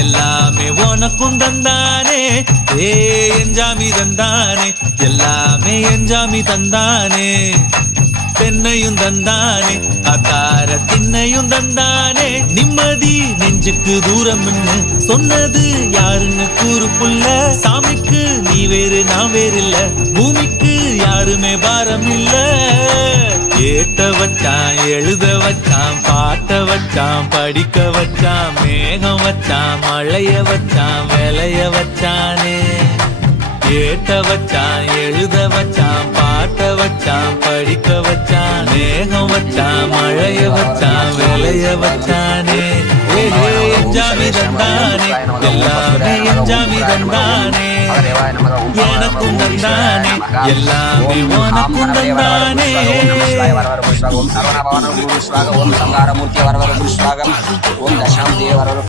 எல்லாமே உனக்கும் தந்தானே. எஞ்சாமி தந்தானே, எல்லாமே எஞ்சாமி தந்தானே. தென்னையும் தந்தானே, அக்கார திண்ணையும் தந்தானே. நிம்மதி நெஞ்சுக்கு தூரம் சொன்னது யாருன்னு கூறு புள்ள. சாமிக்கு நீ வேறு நான் வேறு இல்ல, பூமிக்கு யாருமே பாரம் இல்ல. ஏத்த வச்சான், எழுத வச்சான், பாட்ட வச்சான், படிக்க வச்சான், மேகம் வச்சான், மழைய வச்சான், விளைய வச்சானே. ஏத்த வச்சான், எழுத வச்சான், பாட்ட வச்சான், படிக்க வச்சான், மேகம் வச்சான், மழைய வச்சான், விளைய வச்சானே. எஞ்சாமி தந்தானே, எல்லாமே எஞ்சாமி தந்தானே. எனக்கும் தந்தானே, எல்லாமே உனக்கும் தந்தானே. ஓம் சரவணபவன குரு ஸ்வாக, ஓம் சங்காரமூர்த்தி வரவர குரு ஸ்வாகம், ஓம் தசாந்தி வரவர